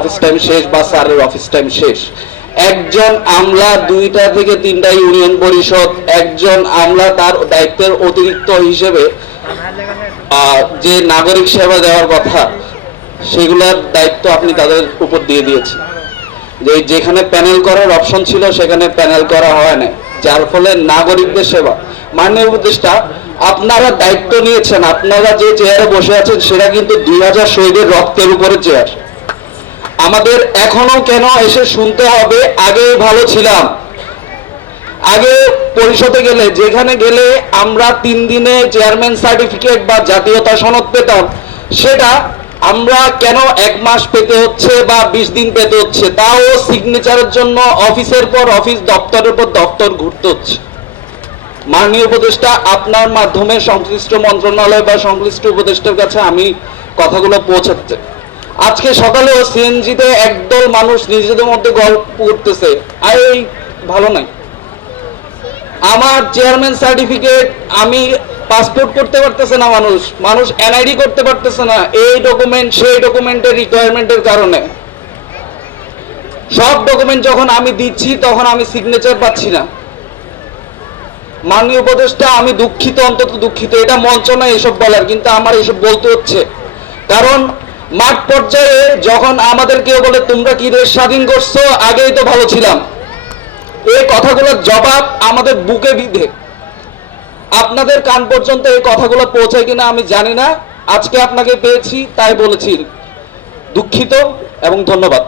Office time শেষ বা স্যারের অফিস টাইম শেষ। একজন আমলা 2টা থেকে 3টা ইউনিয়ন পরিষদ, একজন আমলা তার দায়িত্বের অতিরিক্ত হিসেবে যে নাগরিক সেবা দেওয়ার কথা সেগুলোর দায়িত্ব আপনি তাদের উপর দিয়ে দিয়েছেন। যেখানে প্যানেল করার অপশন ছিল সেখানে প্যানেল করা হয় না, যার ফলে নাগরিকদের সেবা। মাননীয় উপদেষ্টা, আপনারা দায়িত্ব নিয়েছেন, আপনারা যে চেয়ারে বসে আছেন সেটা কিন্তু 2000 শহীদের রক্তের উপরে চেয়ার। আমাদের এখনো কেন এসে শুনতে হবে আগে ভালো ছিলাম? আগে পরিষদে গেলে, যেখানে গেলে আমরা 3 দিনে চেয়ারম্যান সার্টিফিকেট বা জাতীয়তা সনদ পেতাম, সেটা আমরা কেন 1 মাস পেতে হচ্ছে বা 20 দিন পেতে হচ্ছে, তাও সিগনেচারের জন্য অফিসের পর অফিস, দপ্তরের পর দপ্তর ঘুরতে হচ্ছে। মাননীয় উপদেষ্টা, আপনার মাধ্যমে সংশ্লিষ্ট মন্ত্রণালয় বা সংশ্লিষ্ট উপদেষ্টার কাছে আমি কথাগুলো পৌঁছাচ্ছে। আজকে সকালেও সিএনজিতে একদল মানুষ নিজেদের মধ্যে গল্প করতেছে, এই ভালো নাই, আমার চেয়ারম্যান সার্টিফিকেট, আমি পাসপোর্ট করতে পারতেছে না, মানুষ এনআইডি করতে পারতেছে না, এই ডকুমেন্ট সেই ডকুমেন্টের রিকোয়ারমেন্টের কারণে। সব ডকুমেন্ট যখন আমি দিচ্ছি তখন আমি সিগনেচার পাচ্ছি না। মাননীয় উপদেষ্টা, আমি দুঃখিত, অন্তত দুঃখিত, এটা মঞ্চ নয় এসব বলার, কিন্তু আমার এসব বলতে হচ্ছে। কারণ মাঠ পর্যায়ে যখন আমাদের কেউ বলে তোমরা কি দেশ স্বাধীন করছো, আগেই তো ভালো ছিলাম, এই কথাগুলোর জবাব আমাদের বুকে বিধে। আপনাদের কান পর্যন্ত এই কথাগুলো পৌঁছায় কিনা আমি জানি না। আজকে আপনাকে পেয়েছি তাই বলেছি। দুঃখিত এবং ধন্যবাদ।